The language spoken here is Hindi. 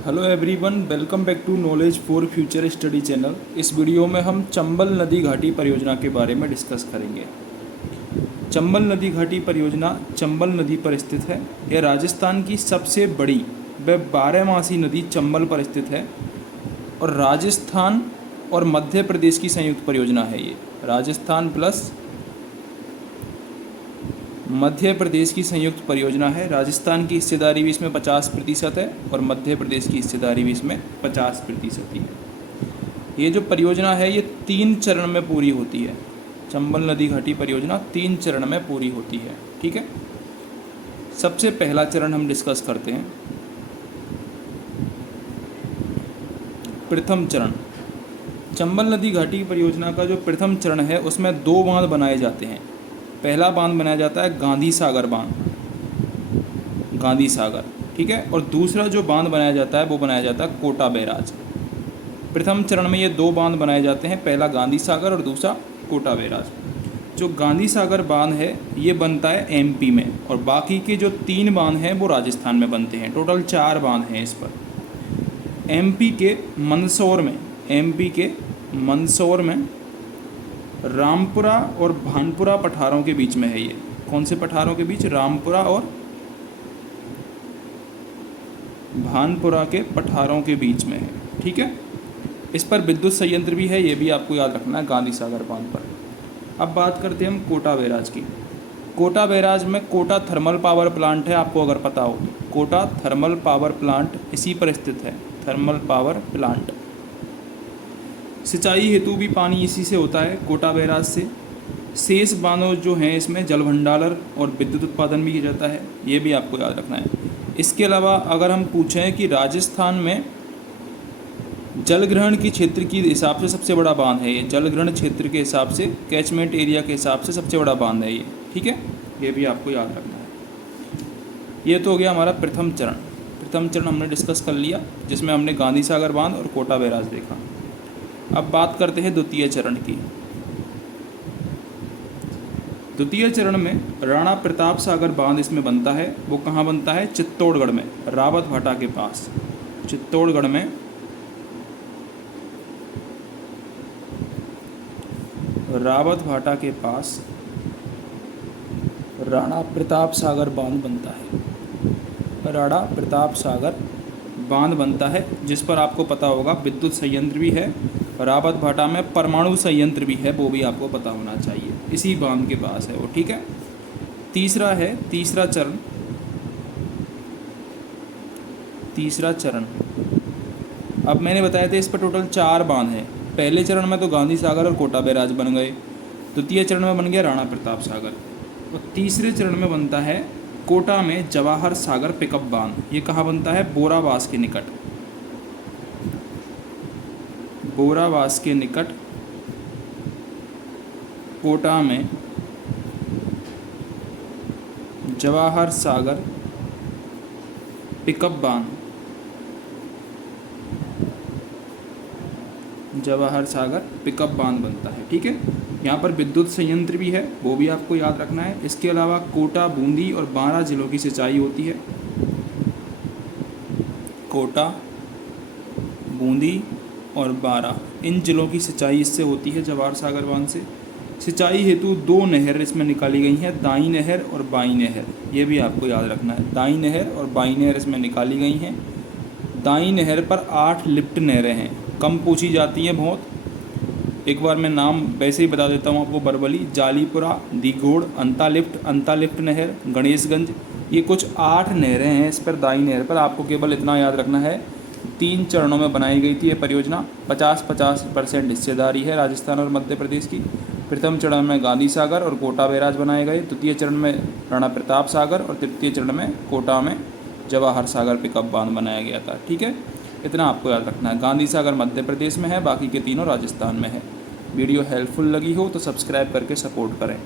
Hello everyone, welcome back to knowledge for future study channel. इस वीडियो में हम चंबल नदी घाटी परियोजना के बारे में डिस्कस करेंगे। चंबल नदी घाटी परियोजना चंबल नदी पर स्थित है। यह राजस्थान की सबसे बड़ी व 12मासी नदी चंबल पर स्थित है और राजस्थान और मध्य प्रदेश की संयुक्त परियोजना है। ये राजस्थान प्लस मध्य प्रदेश की संयुक्त परियोजना है। राजस्थान की हिस्सेदारी भी इसमें 50% है और मध्य प्रदेश की हिस्सेदारी भी इसमें 50% ही है। ये जो परियोजना है ये 3 चरण में पूरी होती है। चंबल नदी घाटी परियोजना 3 चरण में पूरी होती है। ठीक है, सबसे पहला चरण हम डिस्कस करते हैं। प्रथम चरण, चंबल नदी घाटी परियोजना का जो प्रथम चरण है उसमें 2 बांध बनाए जाते हैं। पहला बांध बनाया जाता है गांधी सागर बांध, गांधी सागर, ठीक है। और दूसरा जो बांध बनाया जाता है वो बनाया जाता है कोटा बैराज। प्रथम चरण में ये 2 बांध बनाए जाते हैं, पहला गांधी सागर और दूसरा कोटा बैराज। जो गांधी सागर बांध है ये बनता है एमपी में और बाकी के जो 3 बांध हैं वो राजस्थान में बनते हैं। टोटल 4 बांध हैं इस पर। एमपी के मंदसौर में रामपुरा और भानपुरा पठारों के बीच में है। ये कौन से पठारों के बीच? रामपुरा और भानपुरा के पठारों के बीच में है। ठीक है, इस पर विद्युत संयंत्र भी है, ये भी आपको याद रखना है गांधी सागर बांध पर। अब बात करते हैं हम कोटा बैराज की। कोटा बैराज में कोटा थर्मल पावर प्लांट है, आपको अगर पता हो तो। कोटा थर्मल पावर प्लांट इसी पर स्थित है, थर्मल पावर प्लांट। सिंचाई हेतु भी पानी इसी से होता है, कोटा बैराज से। शेष बांधों जो हैं इसमें जल भंडारण और विद्युत उत्पादन भी किया जाता है, ये भी आपको याद रखना है। इसके अलावा अगर हम पूछें कि राजस्थान में जल ग्रहण की क्षेत्र के हिसाब से सबसे बड़ा बांध है ये, जल ग्रहण क्षेत्र के हिसाब से, कैचमेंट एरिया के हिसाब से सबसे बड़ा बांध है ये। ठीक है, ये भी आपको याद रखना है। ये तो हो गया हमारा प्रथम चरण। प्रथम चरण हमने डिस्कस कर लिया जिसमें हमने गांधी सागर बांध और कोटा बैराज देखा। अब बात करते हैं द्वितीय चरण की। द्वितीय चरण में राणा प्रताप सागर बांध इसमें बनता है। वो कहाँ बनता है? चित्तौड़गढ़ में, रावत भाटा के पास। चित्तौड़गढ़ में रावत भाटा के पास राणा प्रताप सागर बांध बनता है। राणा प्रताप सागर बांध बनता है जिस पर आपको पता होगा विद्युत संयंत्र भी है। रावत भाटा में परमाणु संयंत्र भी है, वो भी आपको पता होना चाहिए, इसी बांध के पास है वो। ठीक है, तीसरा चरण। अब मैंने बताया था इस पर टोटल 4 बांध हैं। पहले चरण में तो गांधी सागर और कोटा बैराज बन गए। द्वितीय चरण में बन गया राणा प्रताप सागर और तीसरे चरण में बनता है कोटा में जवाहर सागर पिकअप बांध। ये कहाँ बनता है? बोरावास के निकट। बोरावास के निकट कोटा में जवाहर सागर पिकअप बांध, जवाहर सागर पिकअप बांध बनता है। ठीक है, यहाँ पर विद्युत संयंत्र भी है, वो भी आपको याद रखना है। इसके अलावा कोटा, बूंदी और बारां जिलों की सिंचाई होती है। कोटा, बूंदी और बारां, इन जिलों की सिंचाई इससे होती है जवाहर सागर बांध से। सिंचाई हेतु 2 नहर इसमें निकाली गई हैं, दाई नहर और बाई नहर। ये भी आपको याद रखना है, दाई नहर और बाई नहर इसमें निकाली गई हैं। दाई नहर पर 8 लिफ्ट नहरें हैं, कम पूछी जाती हैं बहुत। एक बार मैं नाम वैसे ही बता देता हूँ आपको बरबली, जालीपुरा, दिघोड़, अंता लिफ्ट नहर, गणेशगंज। ये कुछ 8 नहरें हैं इस पर, दाई नहर पर। आपको केवल इतना याद रखना है 3 चरणों में बनाई गई थी ये परियोजना। 50-50% हिस्सेदारी है राजस्थान और मध्य प्रदेश की। प्रथम चरण में गांधी सागर और कोटा बैराज बनाए गए, द्वितीय चरण में राणा प्रताप सागर और तृतीय चरण में कोटा में जवाहर सागर पिकअप बांध बनाया गया था। ठीक है, इतना आपको याद रखना है। गांधी सागर मध्य प्रदेश में है, बाकी के तीनों राजस्थान में है। वीडियो हेल्पफुल लगी हो तो सब्सक्राइब करके सपोर्ट करें।